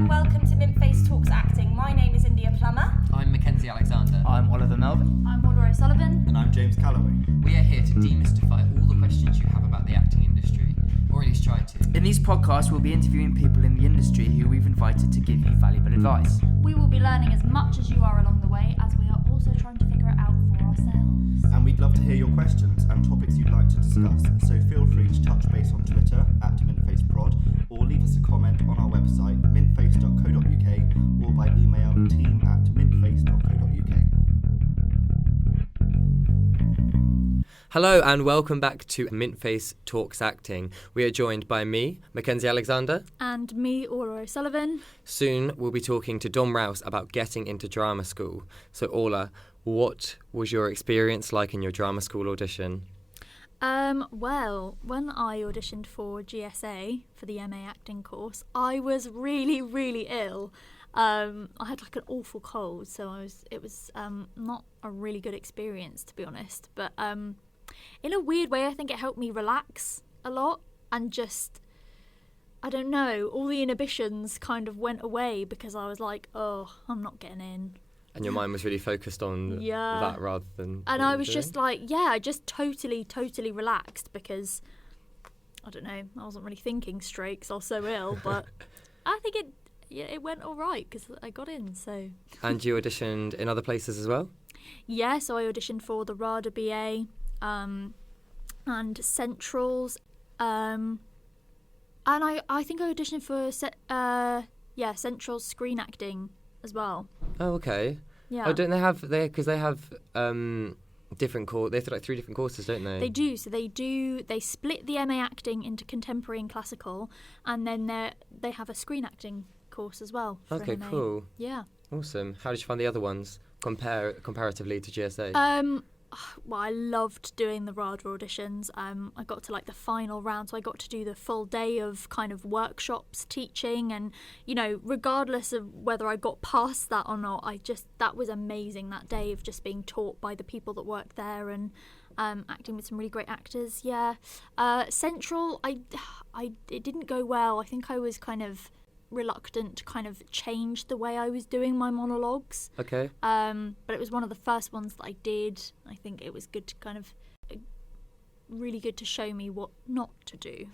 and welcome to Mintface Talks Acting. My name is Plummer. I'm Mckenzie Alexander. I'm Melvin. I'm Orla O'Sullivan. And I'm Calloway. We are here to demystify all the questions you have about the acting industry, or at least try to. In these podcasts, we'll be interviewing people in the industry who we've invited to give you valuable advice. We will be learning as much as you are along the way, as we are also trying to figure it out for ourselves. And we'd love to hear your questions and topics you'd like to discuss, so feel free to touch base on Twitter @MintfaceProd, or leave us a comment on our website mintface.co.uk, or by email team@mintface.co.uk. Hello and welcome back to Mintface Talks Acting. We are joined by me, Mckenzie Alexander. And me, Orla O'Sullivan. Soon we'll be talking to Dom Rouse about getting into drama school. So Orla, what was your experience like in your drama school audition? Well, when I auditioned for GSA, for the MA acting course, I was really, really ill. I had like an awful cold, so it was not a really good experience, to be honest. But in a weird way, I think it helped me relax a lot and just, I don't know, all the inhibitions kind of went away because I was like, oh, I'm not getting in. And your mind was really focused on that rather than... And I was just like, I just totally relaxed because, I don't know, I wasn't really thinking straight because I was so ill, but I think it went all right because I got in, so... And you auditioned in other places as well? Yeah, so I auditioned for the RADA BA and Centrals, and I think I auditioned for Central's screen acting as well. Oh, okay. Yeah. Oh, don't they have because they have different courses? They have like 3 different courses, don't they? They do. So they split the MA acting into contemporary and classical, and then they have a screen acting course as well. Okay, cool. Yeah. Awesome. How did you find the other ones comparatively to GSA? Well, I loved doing the RADA auditions. I got to like the final round, so I got to do the full day of kind of workshops, teaching, and regardless of whether I got past that or not, that was amazing, that day of just being taught by the people that work there and acting with some really great actors. Yeah. Central, it didn't go well. I think I was kind of reluctant to kind of change the way I was doing my monologues. Okay. But it was one of the first ones that I did. I think it was good to kind of really good to show me what not to do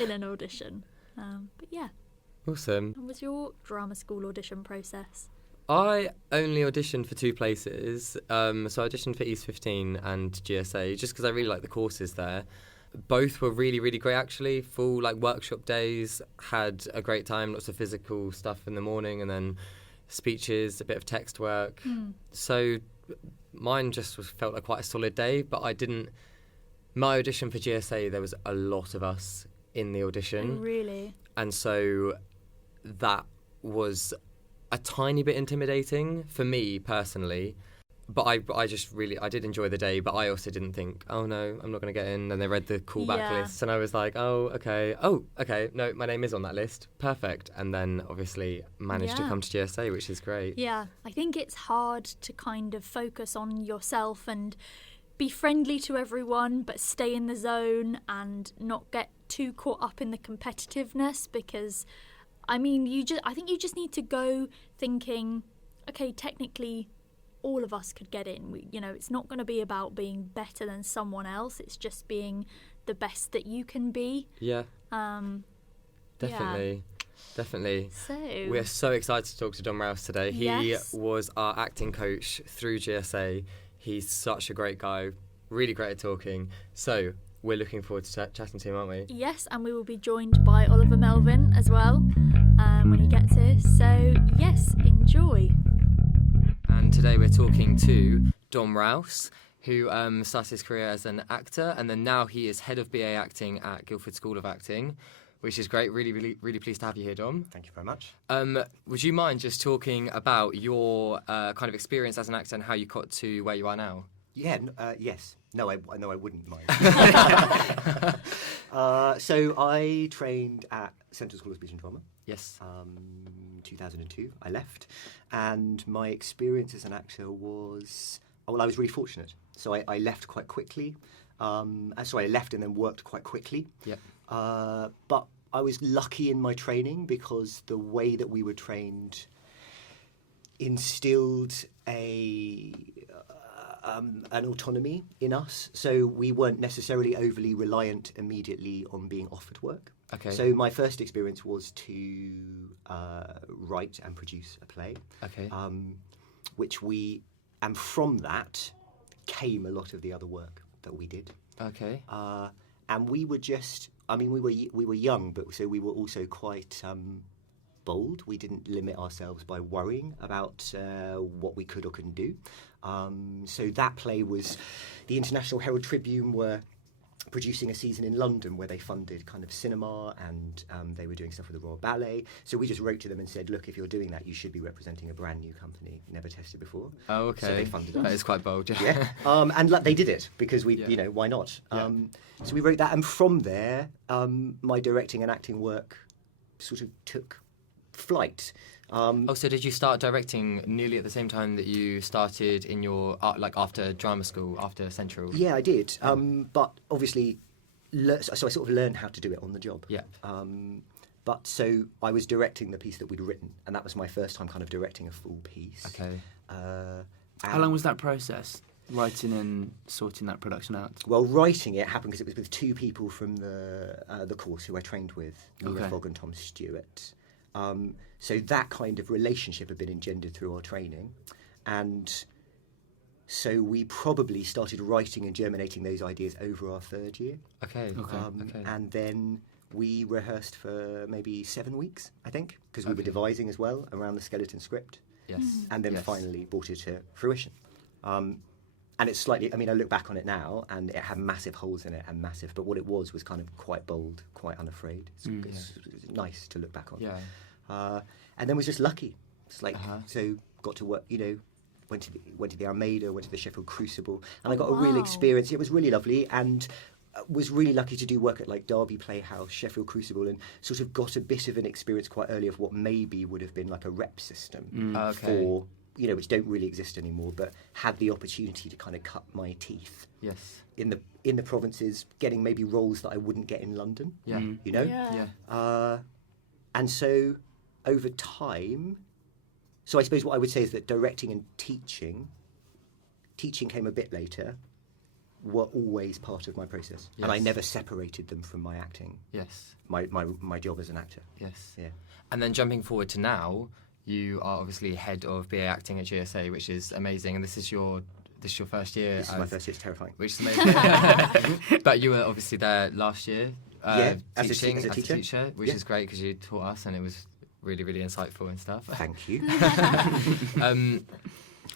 in an audition. But yeah. Awesome. What was your drama school audition process? I only auditioned for 2 places. So I auditioned for East 15 and GSA just because I really like the courses there. Both were really, really great, actually. Full workshop days, had a great time, lots of physical stuff in the morning, and then speeches, a bit of text work. So mine just felt like quite a solid day, but my audition for GSA, there was a lot of us in the audition. Oh, really? And so that was a tiny bit intimidating for me personally. But I did enjoy the day, but I also didn't think, oh no, I'm not going to get in. And they read the callback list and I was like, oh, okay, no, my name is on that list. Perfect. And then obviously managed to come to GSA, which is great. Yeah, I think it's hard to kind of focus on yourself and be friendly to everyone, but stay in the zone and not get too caught up in the competitiveness because, I think you just need to go thinking, okay, technically, all of us could get in. It's not going to be about being better than someone else. It's just being the best that you can be. Yeah. Definitely. So we're so excited to talk to Dom Rouse today. Yes. He was our acting coach through GSA. He's such a great guy, really great at talking. So we're looking forward to chatting to him, aren't we? Yes, and we will be joined by Melvin as well when he gets here. So yes, enjoy. And today we're talking to Dom Rouse, who started his career as an actor, and then now he is head of BA acting at Guildford School of Acting, which is great. Really, really, really pleased to have you here, Dom. Thank you very much. Would you mind just talking about your kind of experience as an actor and how you got to where you are now? Yeah, yes. No, I wouldn't mind. So I trained at Central School of Speech and Drama. Yes. 2002, I left. And my experience as an actor was... I was really fortunate. So I left quite quickly. I left and then worked quite quickly. Yep. But I was lucky in my training because the way that we were trained instilled an autonomy in us, so we weren't necessarily overly reliant immediately on being offered work. Okay. So my first experience was to write and produce a play. Okay. And from that came a lot of the other work that we did. Okay. And we were just, we were young, but so we were also quite bold. We didn't limit ourselves by worrying about what we could or couldn't do. So that play was, the International Herald Tribune were producing a season in London where they funded kind of cinema, and they were doing stuff with the Royal Ballet. So we just wrote to them and said, look, if you're doing that, you should be representing a brand new company, never tested before. Oh, okay. So they funded us. That is quite bold. Yeah. And they did it because we, why not? Yeah. So we wrote that, and from there, my directing and acting work sort of took flight. So did you start directing nearly at the same time that you started in your after drama school, after Central? Yeah, I did. But obviously, so I sort of learned how to do it on the job. Yeah. But so I was directing the piece that we'd written, and that was my first time kind of directing a full piece. Okay. How long was that process, writing and sorting that production out? Well, writing it happened because it was with two people from the course who I trained with, Nina Fogg and Tom Stewart. So that kind of relationship had been engendered through our training, and so we probably started writing and germinating those ideas over our third year. Okay. And then we rehearsed for maybe 7 weeks, I think, because we were devising as well around the skeleton script. Yes. And then finally brought it to fruition. And it's slightly, I look back on it now, and it had massive holes in it and but what it was kind of quite bold, quite unafraid. It's nice to look back on. Yeah. And then was just lucky. It's like, so got to work, went to the Almeida, went to the Sheffield Crucible, and I got a real experience. It was really lovely, and was really lucky to do work at like Derby Playhouse, Sheffield Crucible, and sort of got a bit of an experience quite early of what maybe would have been like a rep system for, which don't really exist anymore, but had the opportunity to kind of cut my teeth. Yes. In the provinces, getting maybe roles that I wouldn't get in London. Yeah. Yeah. And so over time, so I suppose what I would say is that directing and teaching came a bit later, were always part of my process. Yes. And I never separated them from my acting. Yes. My job as an actor. Yes. Yeah. And then jumping forward to now, you are obviously head of BA acting at GSA, which is amazing, and this is your first year. This is my first year. It's terrifying. Which is amazing. But you were obviously there last year, teaching as a teacher, which is great because you taught us, and it was really, really insightful and stuff. Thank you.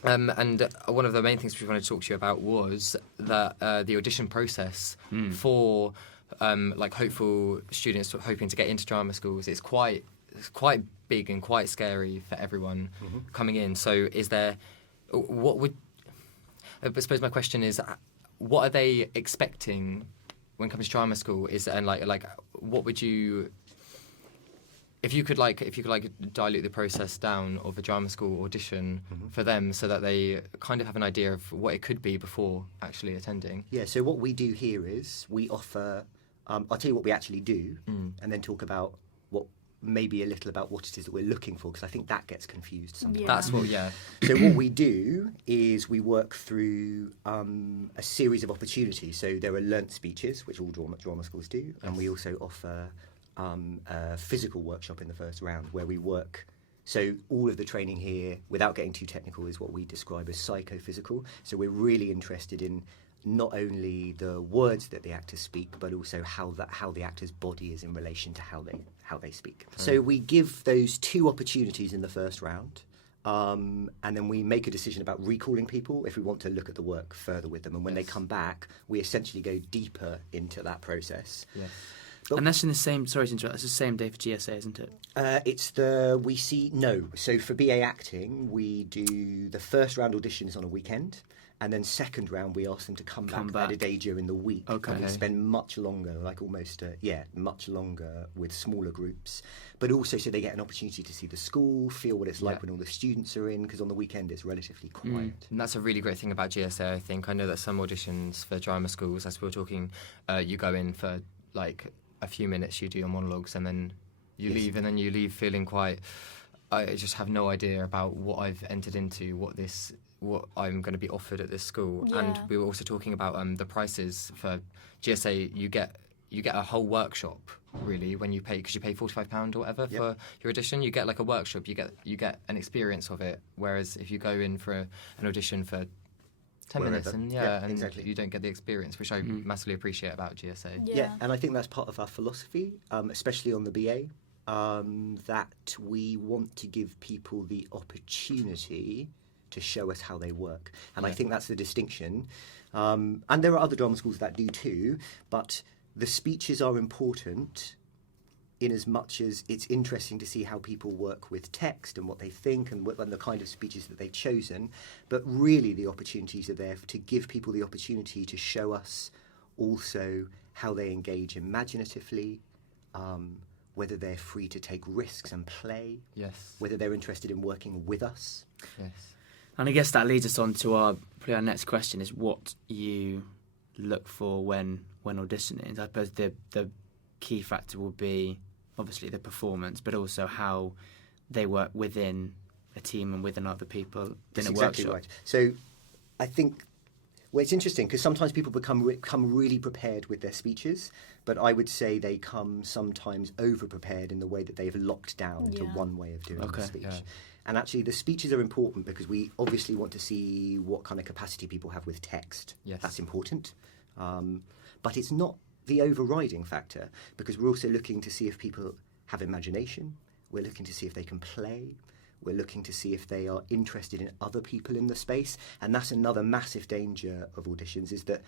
And one of the main things we wanted to talk to you about was that the audition process for hopeful students hoping to get into drama schools. It's quite big and quite scary for everyone coming in. So is there, I suppose my question is, what are they expecting when it comes to drama school? What would you, if you could dilute the process down of a drama school audition for them, so that they kind of have an idea of what it could be before actually attending? Yeah. So what we do here is we offer. I'll tell you what we actually do, and then talk about maybe a little about what it is that we're looking for, because I think that gets confused sometimes. Yeah. That's what. Yeah. So what we do is we work through a series of opportunities. So there are learnt speeches, which all drama schools do, and we also offer a physical workshop in the first round where we work. So all of the training here, without getting too technical, is what we describe as psychophysical. So we're really interested in not only the words that the actors speak, but also how the actor's body is in relation to how they speak. So we give those two opportunities in the first round, and then we make a decision about recalling people if we want to look at the work further with them. And when they come back, we essentially go deeper into that process. Yes. And that's in the same. Sorry to interrupt. That's the same day for GSA, isn't it? So for BA acting, we do the first round auditions on a weekend, and then second round we ask them to come back at a day during the week. Okay. And we spend much longer, much longer with smaller groups, but also so they get an opportunity to see the school, feel what it's like when all the students are in, because on the weekend it's relatively quiet. And that's a really great thing about GSA, I think. I know that some auditions for drama schools, as we were talking, you go in for a few minutes, you do your monologues, and then you leave, and then you leave feeling quite. I just have no idea about what I've entered into, what I'm going to be offered at this school. Yeah. And we were also talking about the prices for GSA. You get a whole workshop, really, when you pay, because you pay £45 or whatever for your audition. You get like a workshop. You get an experience of it. Whereas if you go in for an audition for 10 minutes and exactly. you don't get the experience, which I massively appreciate about GSA. Yeah, and I think that's part of our philosophy, especially on the BA, that we want to give people the opportunity to show us how they work. And I think that's the distinction. And there are other drama schools that do too, but the speeches are important in as much as it's interesting to see how people work with text and what they think and the kind of speeches that they've chosen. But really the opportunities are there to give people the opportunity to show us also how they engage imaginatively, whether they're free to take risks and play, whether they're interested in working with us. Yes. And I guess that leads us on to our next question, is what you look for when auditioning. I suppose the key factor will be obviously the performance, but also how they work within a team and within other people in a exactly workshop. Right. So I think, well, it's interesting because sometimes people come really prepared with their speeches, but I would say they come sometimes over-prepared in the way that they've locked down to one way of doing the speech. Yeah. And actually the speeches are important because we obviously want to see what kind of capacity people have with text. Yes. That's important. But it's not the overriding factor, because we're also looking to see if people have imagination, we're looking to see if they can play, we're looking to see if they are interested in other people in the space. And that's another massive danger of auditions, is that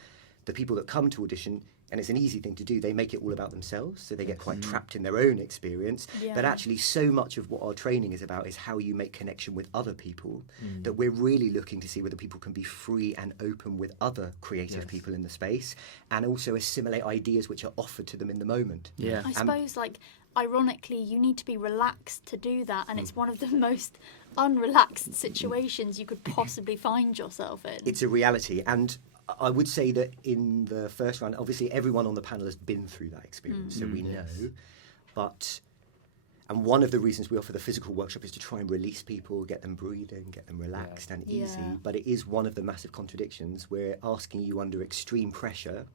the people that come to audition, and it's an easy thing to do, they make it all about themselves, so they get quite trapped in their own experience. But actually so much of what our training is about is how you make connection with other people, that we're really looking to see whether people can be free and open with other creative people in the space, and also assimilate ideas which are offered to them in the moment. I suppose, like, ironically, you need to be relaxed to do that, and it's one of the most unrelaxed situations you could possibly find yourself in. It's a reality, and I would say that in the first round, obviously everyone on the panel has been through that experience, so we know. And one of the reasons we offer the physical workshop is to try and release people, get them breathing, get them relaxed and easy. But it is one of the massive contradictions. We're asking you under extreme pressure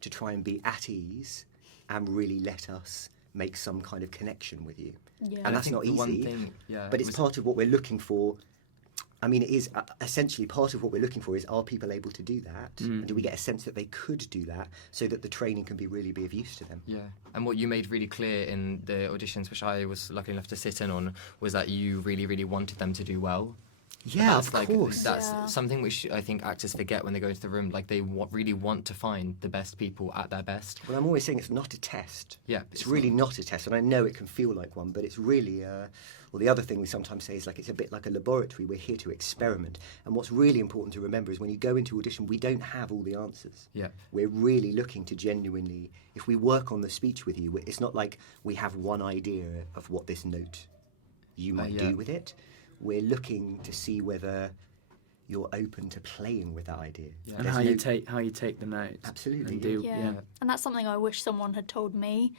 to try and be at ease and really let us make some kind of connection with you. And that's not easy, but it's part of what we're looking for. I mean, it is essentially part of what we're looking for is, are people able to do that? And do we get a sense that they could do that so that the training can really be of use to them? Yeah. And what you made really clear in the auditions, which I was lucky enough to sit in on, was that you really, really wanted them to do well. Yeah, of course. That's something which I think actors forget when they go into the room. Like, they really want to find the best people at their best. Well, I'm always saying it's not a test. Yeah. It's really not a test. And I know it can feel like one, but it's really... Well, the other thing we sometimes say is, like, it's a bit like a laboratory. We're here to experiment. And what's really important to remember is when you go into audition, we don't have all the answers. Yeah. We're really looking to genuinely... If we work on the speech with you, it's not like we have one idea of what this note you might do with it. We're looking to see whether you're open to playing with that idea. Yeah. And how you take the notes. Absolutely. And that's something I wish someone had told me.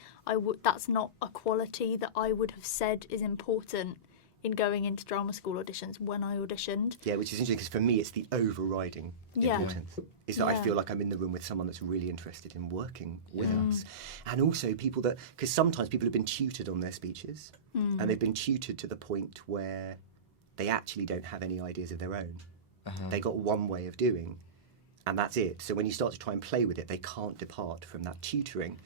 That's not a quality that I would have said is important in going into drama school auditions when I auditioned. Yeah, which is interesting because for me it's the overriding importance. Is that I feel like I'm in the room with someone that's really interested in working with us. And also people that... Because sometimes people have been tutored on their speeches and they've been tutored to the point where they actually don't have any ideas of their own. They got one way of doing, and that's it. So when you start to try and play with it, they can't depart from that tutoring.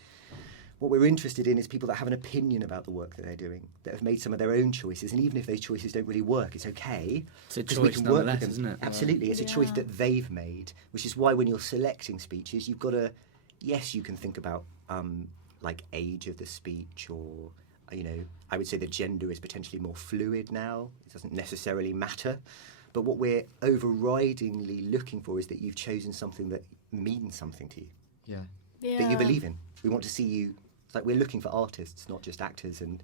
What we're interested in is people that have an opinion about the work that they're doing, that have made some of their own choices, and even if those choices don't really work, it's okay. It's a choice nonetheless, isn't it? Absolutely, it's a choice that they've made, which is why when you're selecting speeches, you've got to... Yes, you can think about, like, age of the speech, or... You know, I would say the gender is potentially more fluid now. It doesn't necessarily matter. But what we're overridingly looking for is that you've chosen something that means something to you. That you believe in. We want to see you... It's like we're looking for artists, not just actors, and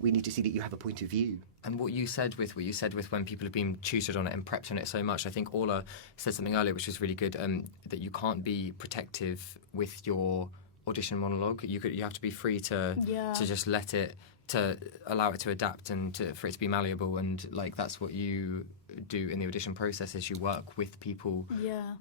we need to see that you have a point of view. And what you said with when people have been tutored on it and prepped on it so much, I think Orla said something earlier which was really good, that you can't be protective with your audition monologue. You have to be free to just let it, to allow it to adapt and for it to be malleable, and like that's what you do in the audition process, is you work with people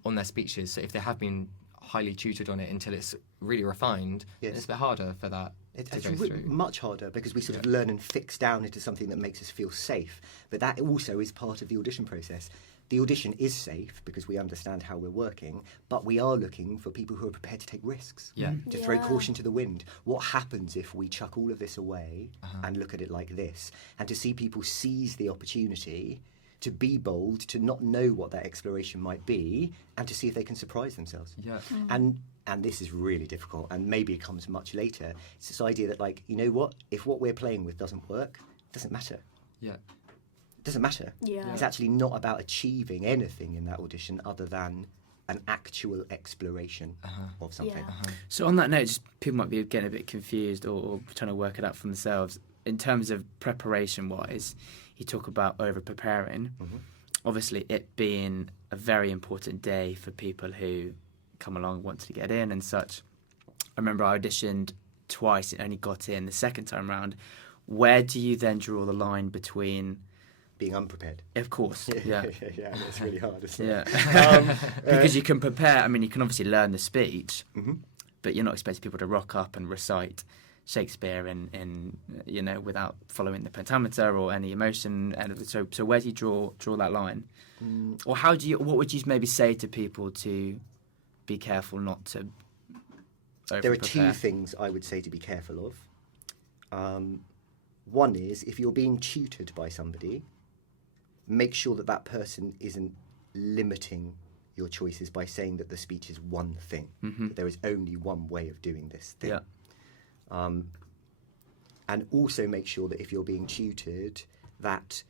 on their speeches. So if they have been highly tutored on it until it's really refined, it's a bit harder for that. It's much harder because we sort of learn and fix down into something that makes us feel safe. But that also is part of the audition process. The audition is safe because we understand how we're working, but we are looking for people who are prepared to take risks, to throw caution to the wind. What happens if we chuck all of this away and look at it like this? And to see people seize the opportunity to be bold, to not know what that exploration might be, and to see if they can surprise themselves. Yeah. And this is really difficult, and maybe it comes much later. It's this idea that, like, you know what? If what we're playing with doesn't work, it doesn't matter. Yeah. It doesn't matter. Yeah. It's actually not about achieving anything in that audition other than an actual exploration of something. So on that note, just people might be getting a bit confused or trying to work it out for themselves. In terms of preparation-wise, you talk about over-preparing. Obviously, it being a very important day for people who come along and want to get in and such. I remember I auditioned twice and only got in the second time round. Where do you then draw the line between... Being unprepared. Of course, yeah. Yeah, it's really hard, isn't it? Because you can prepare, I mean, you can obviously learn the speech, but you're not expecting people to rock up and recite Shakespeare in without following the pentameter or any emotion. And so where do you draw that line? Or what would you maybe say to people to be careful not to over-prepare? There are two things I would say to be careful of. One is, if you're being tutored by somebody, make sure that person isn't limiting your choices by saying that the speech is one thing, that there is only one way of doing this thing. And also make sure that if you're being tutored, that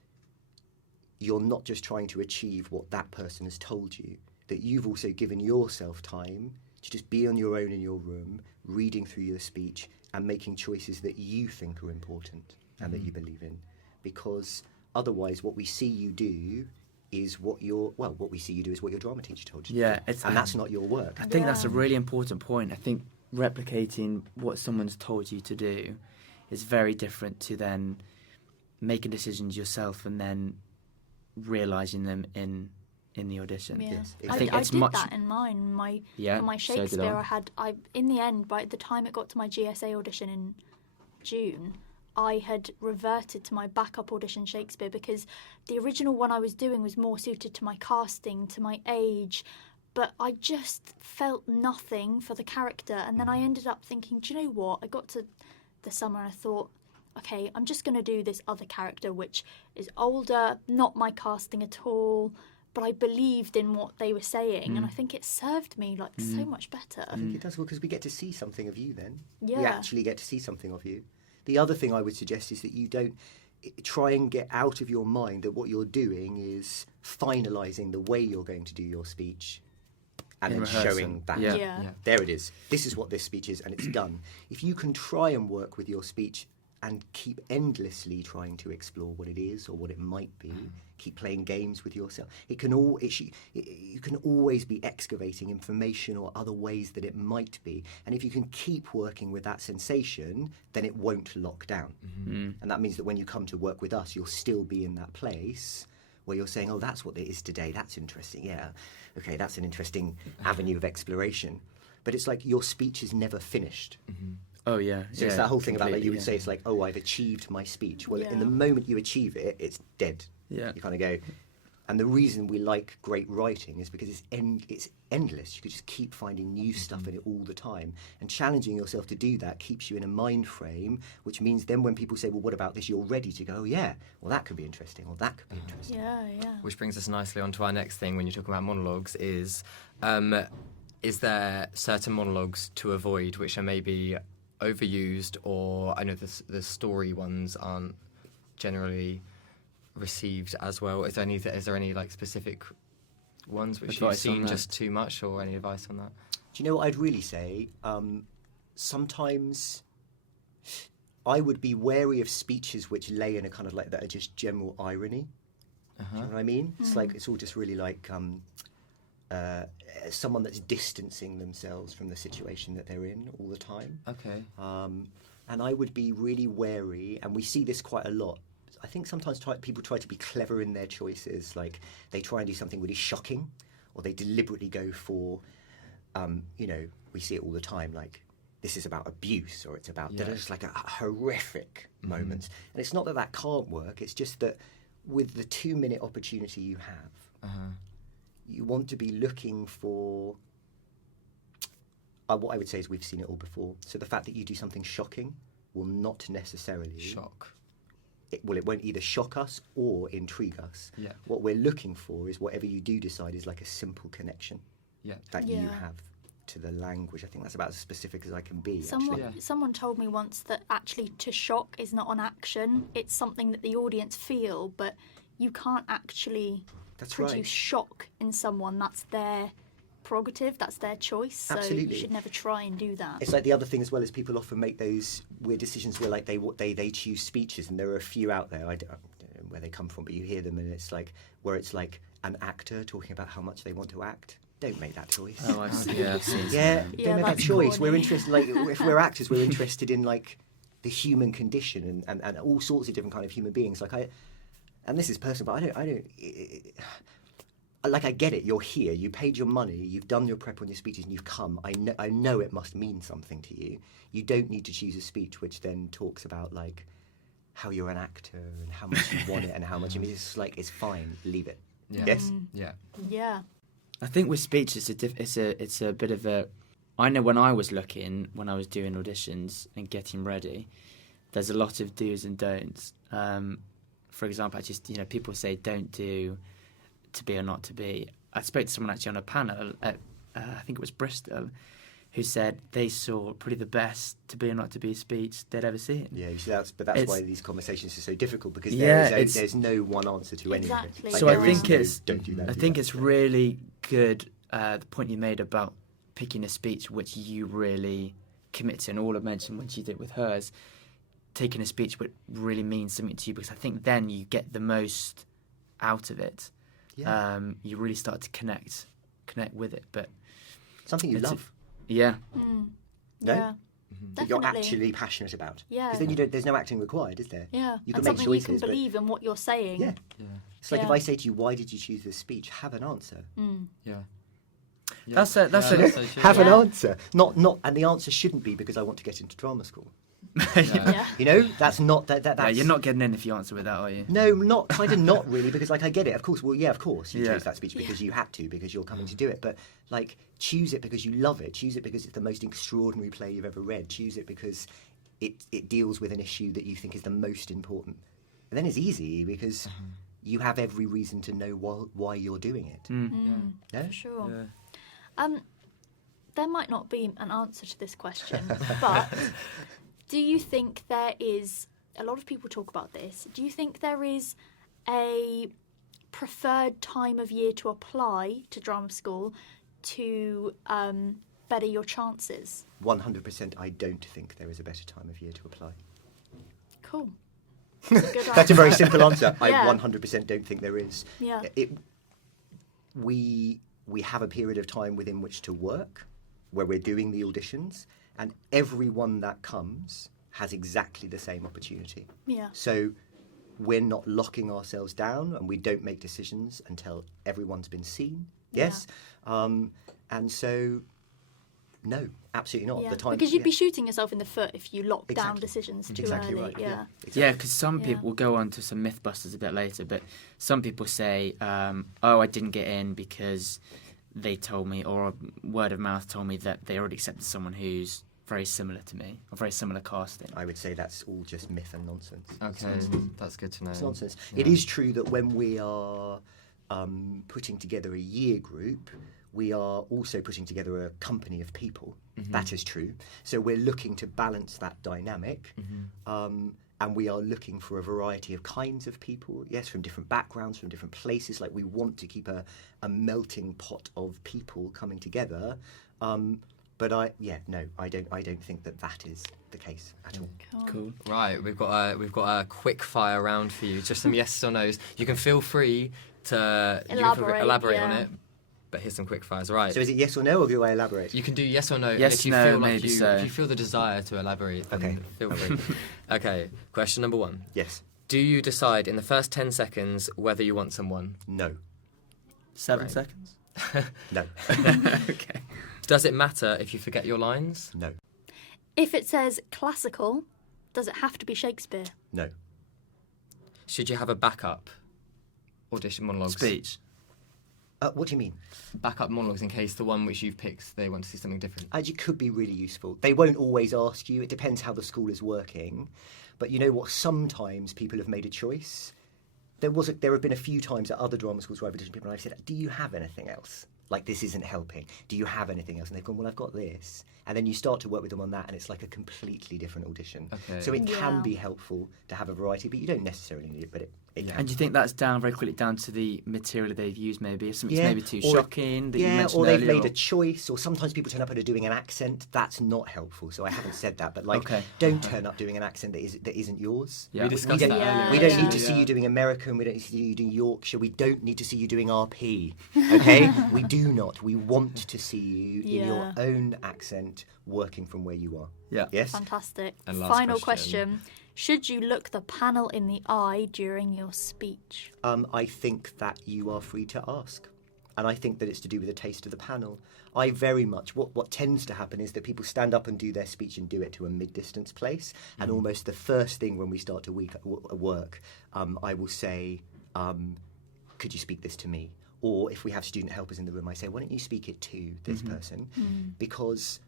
you're not just trying to achieve what that person has told you, that you've also given yourself time to just be on your own in your room, reading through your speech and making choices that you think are important and that you believe in. Because otherwise what we see you do is what your drama teacher told you to do. And that's not your work. I think that's a really important point. I think replicating what someone's told you to do is very different to then making decisions yourself and then realising them in the audition. Yeah. Yes, I exactly. did that in mine. For my Shakespeare, in the end, by the time it got to my GSA audition in June, I had reverted to my backup audition Shakespeare because the original one I was doing was more suited to my casting, to my age, but I just felt nothing for the character. And then I ended up thinking, do you know what? I got to the summer and I thought, okay, I'm just going to do this other character, which is older, not my casting at all, but I believed in what they were saying, and I think it served me so much better. I think it does, because we get to see something of you then. Yeah. We actually get to see something of you. The other thing I would suggest is that you don't try and get out of your mind that what you're doing is finalising the way you're going to do your speech and then showing that. Yeah. There it is. This is what this speech is, and it's done. If you can try and work with your speech and keep endlessly trying to explore what it is or what it might be, keep playing games with yourself, you can always be excavating information or other ways that it might be. And if you can keep working with that sensation, then it won't lock down. And that means that when you come to work with us, you'll still be in that place where you're saying, oh, that's what it is today. That's interesting. Yeah. Okay, that's an interesting avenue of exploration. But it's like your speech is never finished. Oh, yeah. So it's that whole thing about, like, you would say, it's like, oh, I've achieved my speech. Well, in the moment you achieve it, it's dead. Yeah. You kind of go... And the reason we like great writing is because it's endless. You could just keep finding new stuff in it all the time. And challenging yourself to do that keeps you in a mind frame, which means then when people say, well, what about this? You're ready to go, oh, yeah, well, that could be interesting, or that could be interesting. Yeah. Which brings us nicely on to our next thing when you're talking about monologues is there certain monologues to avoid which are maybe overused, or I know the story ones aren't generally received as well? Is there any like specific ones which you've seen just too much, or any advice on that? Do you know what I'd really say? Sometimes I would be wary of speeches which lay in a kind of like that are just general irony. Do you know what I mean? It's like, it's all just really like someone that's distancing themselves from the situation that they're in all the time. Okay. And I would be really wary, and we see this quite a lot. I think sometimes people try to be clever in their choices, like they try and do something really shocking, or they deliberately go for, we see it all the time, like this is about abuse, or it's about just like a horrific moment. And it's not that can't work, it's just that with the 2-minute opportunity you have, you want to be looking for, what I would say is we've seen it all before. So the fact that you do something shocking will not necessarily... Shock. It won't either shock us or intrigue us. Yeah. What we're looking for is whatever you do decide is like a simple connection that you have to the language. I think that's about as specific as I can be. Someone told me once that actually to shock is not an action. It's something that the audience feel, but you can't actually produce shock in someone. That's their prerogative, that's their choice. So Absolutely. You should never try and do that. It's like the other thing as well is people often make those weird decisions where like they choose speeches, and there are a few out there, I don't know where they come from, but you hear them and it's like where it's like an actor talking about how much they want to act. Don't make that choice. Oh, I see. Yeah, don't make that choice. Corny. We're interested, like if we're actors, we're interested in like the human condition and all sorts of different kind of human beings. Like and this is personal, but I don't. Like, I get it, you're here, you paid your money, you've done your prep on your speeches and you've come. I know it must mean something to you. You don't need to choose a speech which then talks about, like, how you're an actor and how much you want it and how much... I mean, it's like, it's fine, leave it. Yeah. Yes? Yeah. I think with speech, it's a bit of a... I know when I was doing auditions and getting ready, there's a lot of do's and don'ts. For example, people say don't do... to be or not to be. I spoke to someone actually on a panel at I think it was Bristol, who said they saw probably the best to be or not to be speech they'd ever seen. Yeah, you see, that's why these conversations are so difficult, because there's no one answer to anything. Exactly. Like, so I think don't do that. I think it's really good the point you made about picking a speech which you really commit to, and Orla mentioned when she did it with hers, taking a speech which really means something to you, because I think then you get the most out of it. Yeah. You really start to connect with it, but something you love. Yeah. No? Yeah. That you're actually passionate about. Yeah. Because then there's no acting required, is there? Yeah. You can and make something choices, you can believe in what you're saying. Yeah. It's like if I say to you, why did you choose this speech? Have an answer. Yeah. That's an answer. Not, and the answer shouldn't be because I want to get into drama school. You know, that's not that. Yeah, you're not getting in if you answer with that, are you? No, not really, because like I get it. Of course, of course, you chose that speech because you had to, because you're coming to do it. But like, choose it because you love it. Choose it because it's the most extraordinary play you've ever read. Choose it because it deals with an issue that you think is the most important. And then it's easy because you have every reason to know why you're doing it. For sure. There might not be an answer to this question, but do you think there is, a lot of people talk about this, do you think there is a preferred time of year to apply to drama school to better your chances? 100%, I don't think there is a better time of year to apply. Cool. That's That's a very simple answer. I 100% don't think there is. Yeah. We have a period of time within which to work, where we're doing the auditions, and everyone that comes has exactly the same opportunity. Yeah. So we're not locking ourselves down, and we don't make decisions until everyone's been seen. Yes? And so, no, absolutely not. Yeah. The time, because you'd be shooting yourself in the foot if you lock down decisions too exactly early. Right. Yeah. Yeah, because some people, we'll go on to some Mythbusters a bit later, but some people say, I didn't get in because they told me, or word of mouth told me that they already accepted someone who's very similar to me, or very similar casting. I would say that's all just myth and nonsense. Okay, that's good to know. It's nonsense. Yeah. It is true that when we are putting together a year group, we are also putting together a company of people. That is true. So we're looking to balance that dynamic. And we are looking for a variety of kinds of people, yes, from different backgrounds, from different places. Like, we want to keep a melting pot of people coming together. But I don't think that is the case at all. Cool. Right, we've got a quick fire round for you, just some yeses or nos. You can feel free to Elaborate on it. but here's some quick fires. Right. So is it yes or no, or do I elaborate? You can do yes or no. Yes, and if you no, feel like maybe so. If you feel the desire to elaborate, then Okay. feel free. Okay, question number 1. Yes. Do you decide in the first 10 seconds whether you want someone? No. 7 Right. seconds? No. Okay. Does it matter if you forget your lines? No. If it says classical, does it have to be Shakespeare? No. Should you have a backup audition monologues? Speech. What do you mean? Backup monologues in case the one which you've picked, they want to see something different. Actually, could be really useful. They won't always ask you. It depends how the school is working. But you know what? Sometimes people have made a choice. There have been a few times at other drama schools where I've auditioned people and I've said, do you have anything else? Like, this isn't helping. Do you have anything else? And they've gone, well, I've got this. And then you start to work with them on that, and it's like a completely different audition. Okay. So it Yeah. can be helpful to have a variety, but you don't necessarily need it, but it can. And do you think that's very quickly down to the material that they've used maybe? If something's Yeah, maybe too or- shocking that you Yeah, mentioned or they've earlier, made a choice, or sometimes people turn up and are doing an accent. That's not helpful. So I haven't said that, but like, Okay. don't turn up doing an accent that isn't yours. Yeah. We We discussed don't, that Yeah. earlier. we don't Yeah. need to see you doing American. We don't need to see you doing Yorkshire. We don't need to see you doing RP. Okay, we do not. We want to see you in your Yeah. own accent, working from where you are. Yeah. Yes. Fantastic. And last Final question. question. Should you look the panel in the eye during your speech? I think that you are free to ask. And I think that it's to do with the taste of the panel. I very much, what tends to happen is that people stand up and do their speech and do it to a mid-distance place. And almost the first thing when we start to work, I will say, could you speak this to me? Or if we have student helpers in the room, I say, why don't you speak it to this person? Because,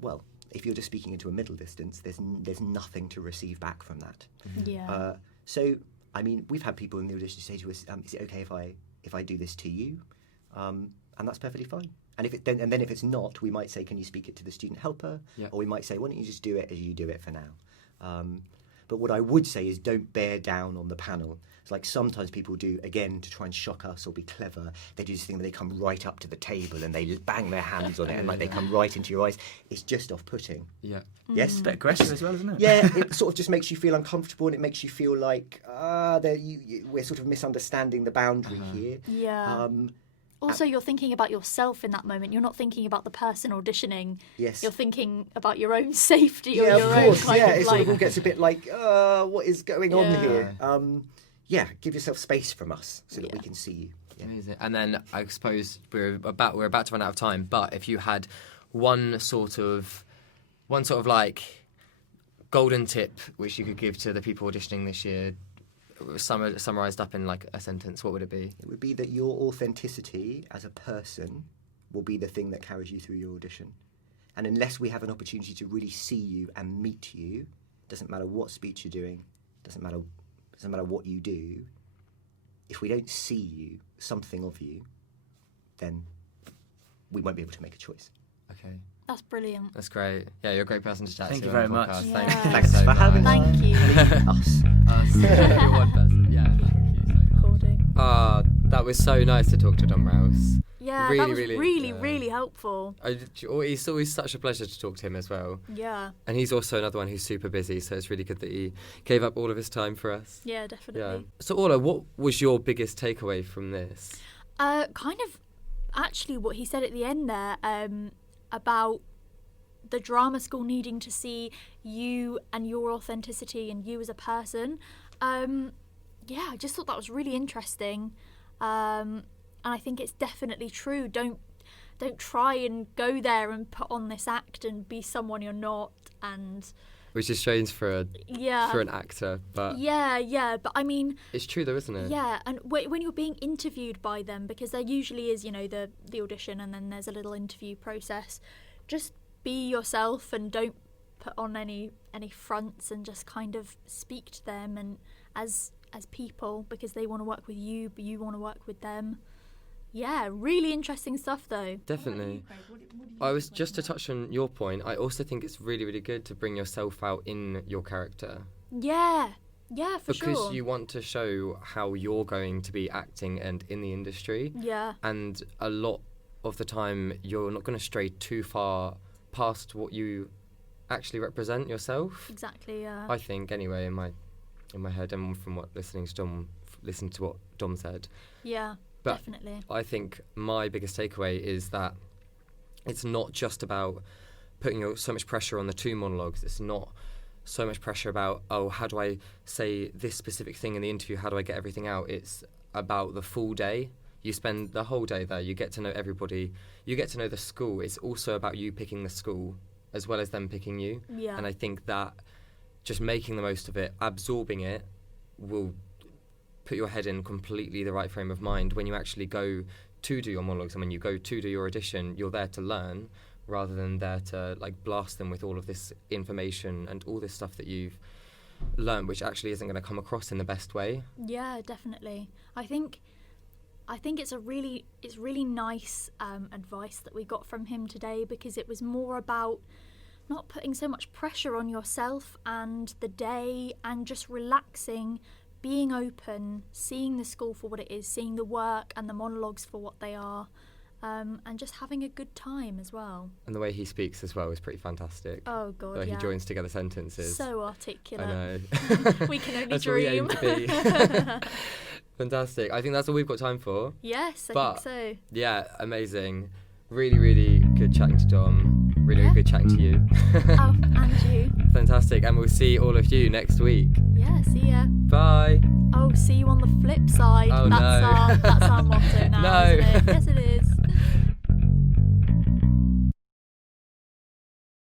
well, if you're just speaking into a middle distance, there's nothing to receive back from that. Yeah. So, I mean, we've had people in the audition say to us, "Is it okay if I do this to you?" And that's perfectly fine. And then if it's not, we might say, "Can you speak it to the student helper?" Yeah. Or we might say, "Why don't you just do it as you do it for now?" But what I would say is, don't bear down on the panel. It's like sometimes people do, again, to try and shock us or be clever. They do this thing where they come right up to the table and they bang their hands on it and like they come right into your eyes. It's just off-putting. Yeah. Yes. A bit aggressive as well, isn't it? Yeah, it sort of just makes you feel uncomfortable, and it makes you feel like we're sort of misunderstanding the boundary here. Yeah. Also, you're thinking about yourself in that moment. You're not thinking about the person auditioning. Yes. You're thinking about your own safety or Yeah, your of own course. kind Yeah, of it sort of all like. gets a bit like, what is going on Yeah. here? Yeah, give yourself space from us so that we Yeah. can see you. Yeah. Amazing. And then I suppose we're about to run out of time. But if you had one sort of like golden tip which you could give to the people auditioning this year, summarised up in like a sentence, what would it be? It would be that your authenticity as a person will be the thing that carries you through your audition. And unless we have an opportunity to really see you and meet you, doesn't matter what speech you're doing, doesn't matter what you do, if we don't see you, something of you, then we won't be able to make a choice. Okay. That's brilliant. That's great. Yeah, you're a great person to chat Thank to. you on very the much. podcast. Yeah. Thanks so for having much. us. Thank you. Us. You're one person. Yeah. Thank you so much. Recording. That was so nice to talk to Dom Rouse. Yeah, Really, that was really, really, yeah. really helpful. It's always such a pleasure to talk to him as well. Yeah. And he's also another one who's super busy, so it's really good that he gave up all of his time for us. Yeah, Yeah. definitely. So, Orla, what was your biggest takeaway from this? Kind of actually what he said at the end there about the drama school needing to see you and your authenticity and you as a person. Yeah, I just thought that was really interesting. And I think it's definitely true. Don't try and go there and put on this act and be someone you're not. And Which is strange for an actor, but yeah. But I mean, it's true though, isn't it? yeah, and when you're being interviewed by them, because there usually is, the audition and then there's a little interview process. Just be yourself and don't put on any fronts, and just kind of speak to them and as people, because they want to work with you, but you want to work with them. Yeah, really interesting stuff though. Definitely. I was just to touch on your point, I also think it's really, really good to bring yourself out in your character. Yeah, for Because sure. you want to show how you're going to be acting and in the industry. Yeah, And a lot of the time, you're not going to stray too far past what you actually represent yourself. exactly. Yeah. I think, anyway, in my head, and from what listening to what Dom said. Yeah. But definitely. I think my biggest takeaway is that it's not just about putting so much pressure on the 2 monologues. It's not so much pressure about, oh, how do I say this specific thing in the interview? How do I get everything out? It's about the full day. You spend the whole day there. You get to know everybody. You get to know the school. It's also about you picking the school as well as them picking you. Yeah. And I think that just making the most of it, absorbing it, will put your head in completely the right frame of mind when you actually go to do your monologues, and when you go to do your audition, you're there to learn rather than there to like blast them with all of this information and all this stuff that you've learned, which actually isn't going to come across in the best way. Yeah, definitely. I think it's really nice advice that we got from him today, because it was more about not putting so much pressure on yourself and the day, and just relaxing, being open, seeing the school for what it is, seeing the work and the monologues for what they are, and just having a good time as well. And the way he speaks as well is pretty fantastic. Oh God, the way yeah. he joins together sentences. So articulate. I know. We can only That's dream. what we aim to be. Fantastic. I think that's all we've got time for. Yes, I But, think so. Yeah, amazing. Really, really good chatting to Dom. Really, really good chatting to you. Oh, and you. Fantastic. And we'll see all of you next week. Yeah, see ya. Bye. Oh, see you on the flip side. Oh, that's no. That's our motto now, No. isn't it? Yes, it is.